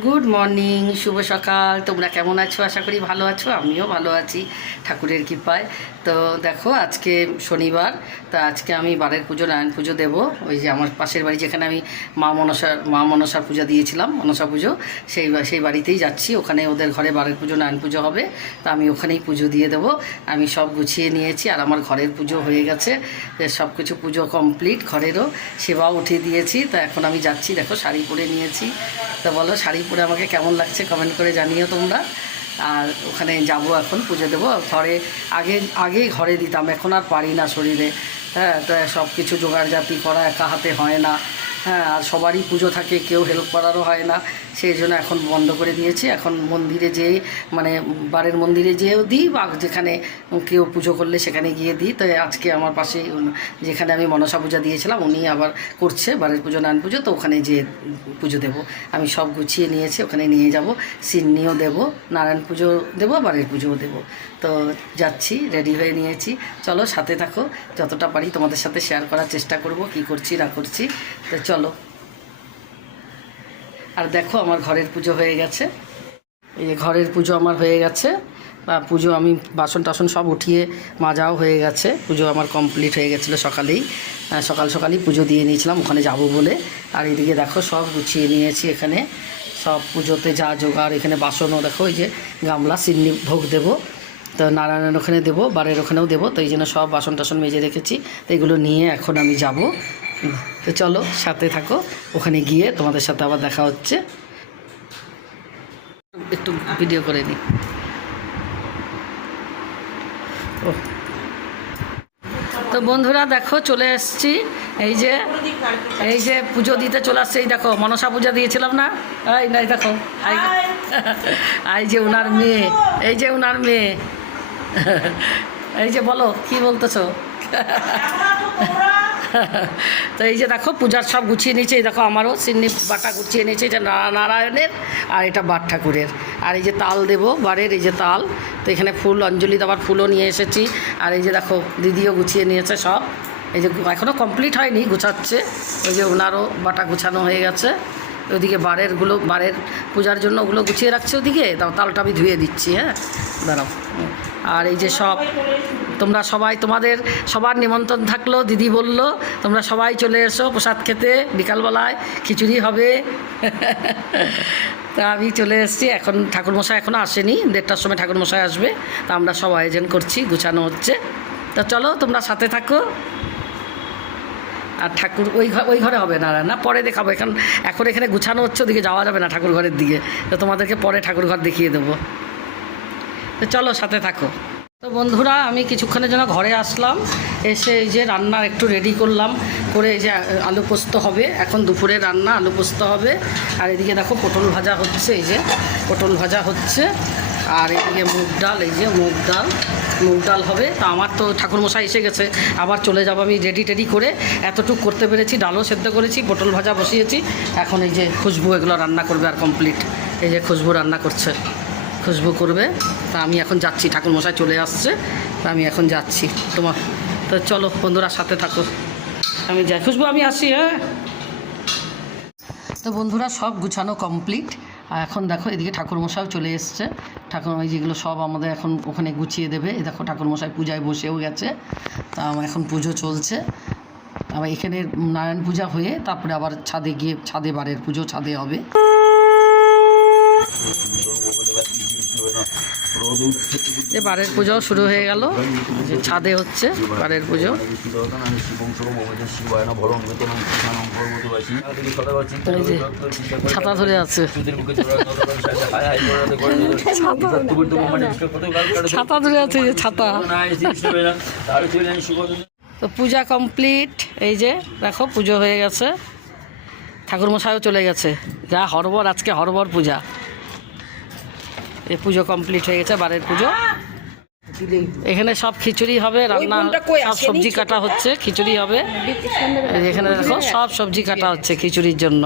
Good morning, শুভ সকাল। তোমরা কেমন আছো? আশা করি ভালো আছো। আমিও ভালো আছি ঠাকুরের কৃপায়। তো দেখো, আজকে শনিবার। তা আজকে আমি বারের পুজো, নারায়ণ পুজো দেবো। ওই যে আমার পাশের বাড়ি, যেখানে আমি মা মনসার পূজা দিয়েছিলাম, মনসা পুজো, সেই বাড়িতেই যাচ্ছি। ওখানে ওদের ঘরে বারের পুজো, নারায়ণ পুজো হবে। তা আমি ওখানেই পুজো দিয়ে দেবো। আমি সব গুছিয়ে নিয়েছি, আর আমার ঘরের পুজো হয়ে গেছে। সব কিছু পুজো কমপ্লিট, ঘরেরও সেবাও উঠিয়ে দিয়েছি। তো এখন আমি যাচ্ছি। দেখো, শাড়ি পরে নিয়েছি। তো বলো, শাড়ি পরে আমাকে কেমন লাগছে কমেন্ট করে জানিও তোমরা। আর ওখানে যাব, এখন পুজো দেবো। ঘরে আগেই ঘরে দিতাম, এখন আর পারি না শরীরে। হ্যাঁ, তো সব কিছু জোগাড়জাতি করা একা হাতে হয় না। হ্যাঁ, আর সবারই পুজো থাকে, কেউ হেল্প করারও হয় না। সেই জন্য এখন বন্ধ করে দিয়েছি। এখন মন্দিরে যেয়ে, মানে বারের মন্দিরে যেয়েও দিই, বা যেখানে কেউ পুজো করলে সেখানে গিয়ে দিই। তো আজকে আমার পাশে, যেখানে আমি মনসা পূজা দিয়েছিলাম, উনি আবার করছে বারের পুজো, নারায়ণ পুজো। তো ওখানে যেয়ে পুজো দেবো। আমি সব গুছিয়ে নিয়েছি, ওখানে নিয়ে যাব। সিন্নিও দেবো, নারায়ণ পুজো দেবো, বারের পুজোও দেবো। তো যাচ্ছি, রেডি হয়ে নিয়েছি। চলো, সাথে থাকো। যতটা পারি তোমাদের সাথে শেয়ার করার চেষ্টা করব, কি করছি না করছি। তো চলো। আর দেখো, আমার ঘরের পুজো হয়ে গেছে। এই যে ঘরের পুজো আমার হয়ে গেছে। বা পুজো আমি বাসন টাসন সব উঠিয়ে মাজাও হয়ে গেছে। পুজো আমার কমপ্লিট হয়ে গেছিলো সকালেই। সকালই পুজো দিয়ে নিয়েছিলাম ওখানে যাব বলে। আর এদিকে দেখো, সব গুছিয়ে নিয়েছি। এখানে সব পুজোতে যা জোগাড়, এখানে বাসনও দেখো, এই যে গামলা, সিন্নি ভোগ দেবো। তো নারায়ণের ওখানে দেবো, বারের ওখানেও দেবো। তো এই জন্য সব বাসন টাসন মেজে রেখেছি। তো এগুলো নিয়ে এখন আমি যাব। তো চলো, সাথে থাকো। ওখানে গিয়ে তোমাদের সাথে আবার দেখা হচ্ছে। একটু ভিডিও করে নিই। তো বন্ধুরা দেখো, চলে এসেছি। এই যে পুজো দিতে চলে আসছে। এই দেখো, মনসা পূজা দিয়েছিলাম না, এই নাই দেখো, এই যে ওনার মেয়ে, এই যে ওনার মেয়ে। এই যে বলো, কি বলতেছো? তো এই যে দেখো, পূজার সব গুছিয়ে নিয়েছে। এই দেখো, আমারও সিন্নি বাটা গুছিয়ে নিয়েছে। এটা নারায়ণের, আর এটা বার ঠাকুরের। আর এই যে তাল দেবো বারের, এই যে তাল। তো এখানে ফুল, অঞ্জলি দেওয়ার ফুলও নিয়ে এসেছি। আর এই যে দেখো, দিদিও গুছিয়ে নিয়েছে সব। এই যে এখনও কমপ্লিট হয়নি, গুছাচ্ছে। ওই যে ওনারও বাটা গুছানো হয়ে গেছে। ওইদিকে বারের পূজার জন্য ওগুলো গুছিয়ে রাখছে ওদিকে। তালটা আমি ধুয়ে দিচ্ছি। হ্যাঁ, দাঁড়াও। আর এই যে সব, তোমরা সবাই, তোমাদের সবার নিমন্ত্রণ থাকলো। দিদি বলল তোমরা সবাই চলে এসো প্রসাদ খেতে, বিকালবেলায় খিচুড়ি হবে। তা আমি চলে এসেছি। এখন ঠাকুরমশাই এখনও আসেনি, 1:30টার সময় ঠাকুরমশাই আসবে। তা আমরা সব আয়োজন করছি, গুছানো হচ্ছে। তা চলো, তোমরা সাথে থাকো। আর ঠাকুর ওই ঘরে হবে না, পরে দেখাবো। এখন এখানে গুছানো হচ্ছে, ওদিকে যাওয়া যাবে না, ঠাকুর ঘরের দিকে। তো তোমাদেরকে পরে ঠাকুর ঘর দেখিয়ে দেবো। তো চলো, সাথে থাকো। তো বন্ধুরা, আমি কিছুক্ষণের জন্য ঘরে আসলাম। এসে এই যে রান্নার একটু রেডি করলাম, করে এই যে আলু পোস্ত হবে। এখন দুপুরে রান্না, আলু পোস্ত হবে। আর এদিকে দেখো, পটল ভাজা হচ্ছে। এই যে পটল ভাজা হচ্ছে। আর এদিকে মুগ ডাল, এই যে মুগ ডাল হবে। তা আমার তো ঠাকুরমশাই এসে গেছে, আবার চলে যাব। আমি রেডি করে এতটুকু করতে পেরেছি। ডালও সেদ্ধ করেছি, পটল ভাজা বসিয়েছি। এখন এই যে খুশবু এগুলো রান্না করবে, আর কমপ্লিট। এই যে খুশবু রান্না করছে, খুশবু করবে। তা আমি এখন যাচ্ছি, ঠাকুরমশাই চলে আসছে। তা আমি এখন যাচ্ছি। তো চলো বন্ধুরা, সাথে থাকো। আমি যাই, খুশবু আমি আসি। হ্যাঁ। তো বন্ধুরা, সব গুছানো কমপ্লিট। আর এখন দেখো, এদিকে ঠাকুরমশাইও চলে এসছে। ওই যেগুলো সব আমাদের এখন ওখানে গুছিয়ে দেবে। এই দেখো, ঠাকুরমশাই পূজায় বসেও গেছে। তা আমার এখন পুজো চলছে। আবার এখানে নারায়ণ পূজা হয়ে তারপরে আবার ছাদে বারের পুজো ছাদে হবে। যে বারের পুজো শুরু হয়ে গেল, যে ছাদে হচ্ছে বারের পুজো। ছাতা ধরে আছে, ছাতা ধরে আছে, যে ছাতা। তো পূজা কমপ্লিট। এই যে দেখো, পুজো হয়ে গেছে। ঠাকুরমশাইও চলে গেছে। যা হরবর, আজকে হরবর পূজা। এই পুজো কমপ্লিট হয়ে গেছে, বারের পুজো। এখানে সব খিচুড়ি হবে, রান্না, সব সবজি কাটা হচ্ছে, খিচুড়ি হবে। এখানে দেখো, সব সবজি কাটা হচ্ছে খিচুড়ির জন্য।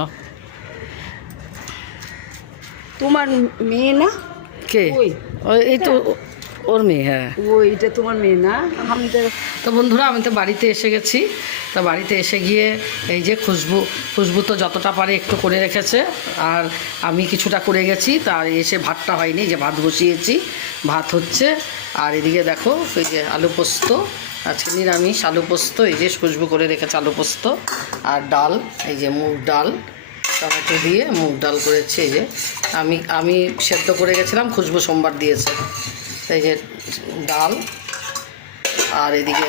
তোমার মেয়ে না? কে? এই তো ওর মেয়ে। হ্যাঁ, ওইটা তোমার মেয়ে না? তো তো বন্ধুরা আমি তো বাড়িতে এসে গেছি। তো বাড়িতে এসে গিয়ে এই যে খুশবু তো যতটা পারে একটু করে রেখেছে, আর আমি কিছুটা করে গেছি। তার এসে ভাতটা হয়নি, যে ভাত বসিয়েছি, ভাত হচ্ছে। আর এদিকে দেখো এই যে আলু পোস্ত, আজকে নিরামিষ আলু পোস্ত, এই যে খুশবু করে রেখেছে আলু পোস্ত। আর ডাল, এই যে মুগ ডাল, টমেটো দিয়ে মুগ ডাল করেছি। এই যে আমি সেদ্ধ করে গেছিলাম, খুশবু সোমবার দিয়েছে। এই যে ডাল, আর এদিকে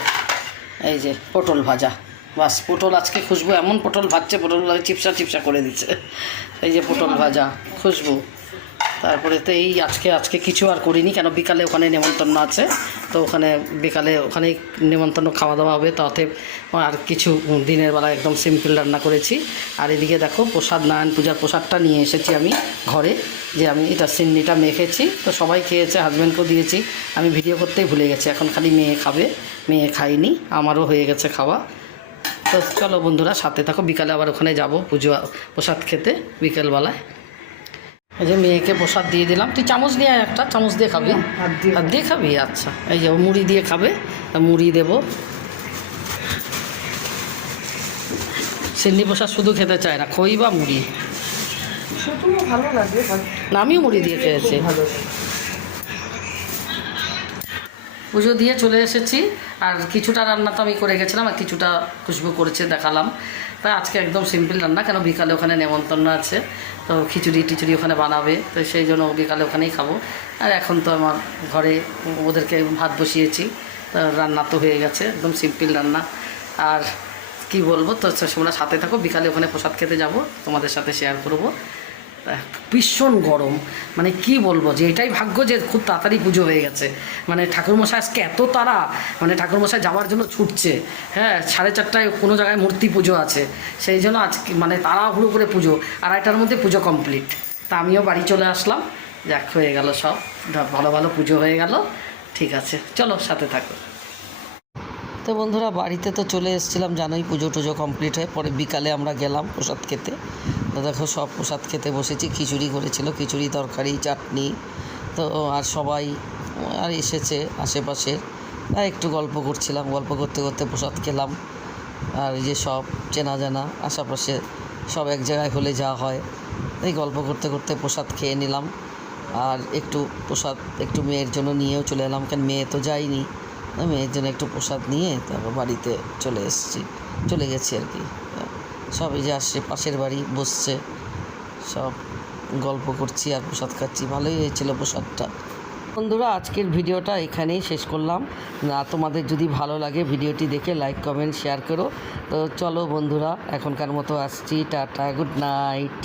এই যে পটল ভাজা। বাস, পটল আজকে খুশবু এমন পটল ভাজছে, পটল চিপসা করে দিচ্ছে। এই যে পটল ভাজা খুশবু। তারপরে তো এই আজকে কিছু আর করিনি, কেন বিকালে ওখানে নেমন্তন্ন আছে। তো বিকালে ওখানেই নেমন্তন্ন খাওয়া দাওয়া হবে, তাতে আর কিছু দিনের বেলা একদম সিম্পল রান্না করেছি। আর এদিকে দেখো প্রসাদ, নারায়ণ পূজার প্রসাদটা নিয়ে এসেছি আমি ঘরে, যে আমি এটা সিন্নিটা মেখেছি। তো সবাই খেয়েছে, হাজব্যান্ডকেও দিয়েছি। আমি ভিডিও করতেই ভুলে গেছি, এখন খালি মেয়ে খাবে, মেয়ে খাইনি, আমারও হয়ে গেছে খাওয়া। তো চলো বন্ধুরা সাথে থাকো, বিকালে আবার ওখানে যাব পুজো প্রসাদ খেতে বিকেলবেলায়। এই যে মেয়েকে প্রসাদ দিয়ে দিলাম। তুই চামচ নিয়ে আয়, একটা চামচ দিয়ে খাবি। হাত দিয়ে খাবি? আচ্ছা। এই যে ও মুড়ি দিয়ে খাবে, মুড়ি দেবো। সিন্নি প্রসাদ শুধু খেতে চায় না, খই বা মুড়ি। ভালো লাগে, না, আমিও মুড়ি দিয়ে খেয়েছি। পুজো দিয়ে চলে এসেছি। আর কিছুটা রান্না তো আমি করে গেছিলাম, আর কিছুটা খুশবু করেছে, দেখালাম। তা আজকে একদম সিম্পল রান্না, কেন বিকালে ওখানে নেমন্তন্ন আছে। তো খিচুড়ি ওখানে বানাবে, তো সেই জন্য বিকালে ওখানেই খাবো। আর এখন তো আমার ঘরে ওদেরকে ভাত বসিয়েছি, তো রান্না তো হয়ে গেছে, একদম সিম্পল রান্না। আর কি বলবো, তো তোমরা সাথে থাকো, বিকালে ওখানে প্রসাদ খেতে যাব, তোমাদের সাথে শেয়ার করবো। ভীষণ গরম, মানে কি বলবো, যে এটাই ভাগ্য যে খুব তাড়াতাড়ি পুজো হয়ে গেছে। মানে ঠাকুরমশাই আজকে এত তাড়া, মানে ঠাকুরমশাই যাওয়ার জন্য ছুটছে। হ্যাঁ, 4:30টায় কোনো জায়গায় মূর্তি পুজো আছে, সেই জন্য আজকে মানে তাড়াহুড়ো করে পুজো, 2:30টার মধ্যে পুজো কমপ্লিট। তা আমিও বাড়ি চলে আসলাম, যাক হয়ে গেল সব, ভালো পুজো হয়ে গেল। ঠিক আছে, চলো সাথে থাকো। তো বন্ধুরা বাড়িতে তো চলে এসেছিলাম, জানোই, পুজো কমপ্লিট হয়ে পরে বিকালে আমরা গেলাম প্রসাদ খেতে। তো দেখো সব প্রসাদ খেতে বসেছি, খিচুড়ি করেছিল, খিচুড়ি, তরকারি, চাটনি। তো আর সবাই আর এসেছে আশেপাশের, আর একটু গল্প করছিলাম, গল্প করতে করতে প্রসাদ খেলাম। আর এই যে সব চেনা জানা আশেপাশে সব এক জায়গায় হলে যা হয়, এই গল্প করতে করতে প্রসাদ খেয়ে নিলাম। আর একটু প্রসাদ একটু মেয়ের জন্য নিয়েও চলে এলাম, কারণ মেয়ে তো যায়নি, মেয়ের জন্য একটু প্রসাদ নিয়ে তারপর বাড়িতে চলে গেছি আর কি। সব এই যে আসছে পাশের বাড়ি বসছে, সব গল্প করছি আর প্রসাদ খাচ্ছি, ভালোই হয়েছিল প্রসাদটা। বন্ধুরা আজকের ভিডিওটা এখানেই শেষ করলাম। তোমাদের যদি ভালো লাগে ভিডিওটি দেখে লাইক, কমেন্ট, শেয়ার করো। তো চলো বন্ধুরা, এখনকার মতো আসছি, টাটা, গুড নাইট।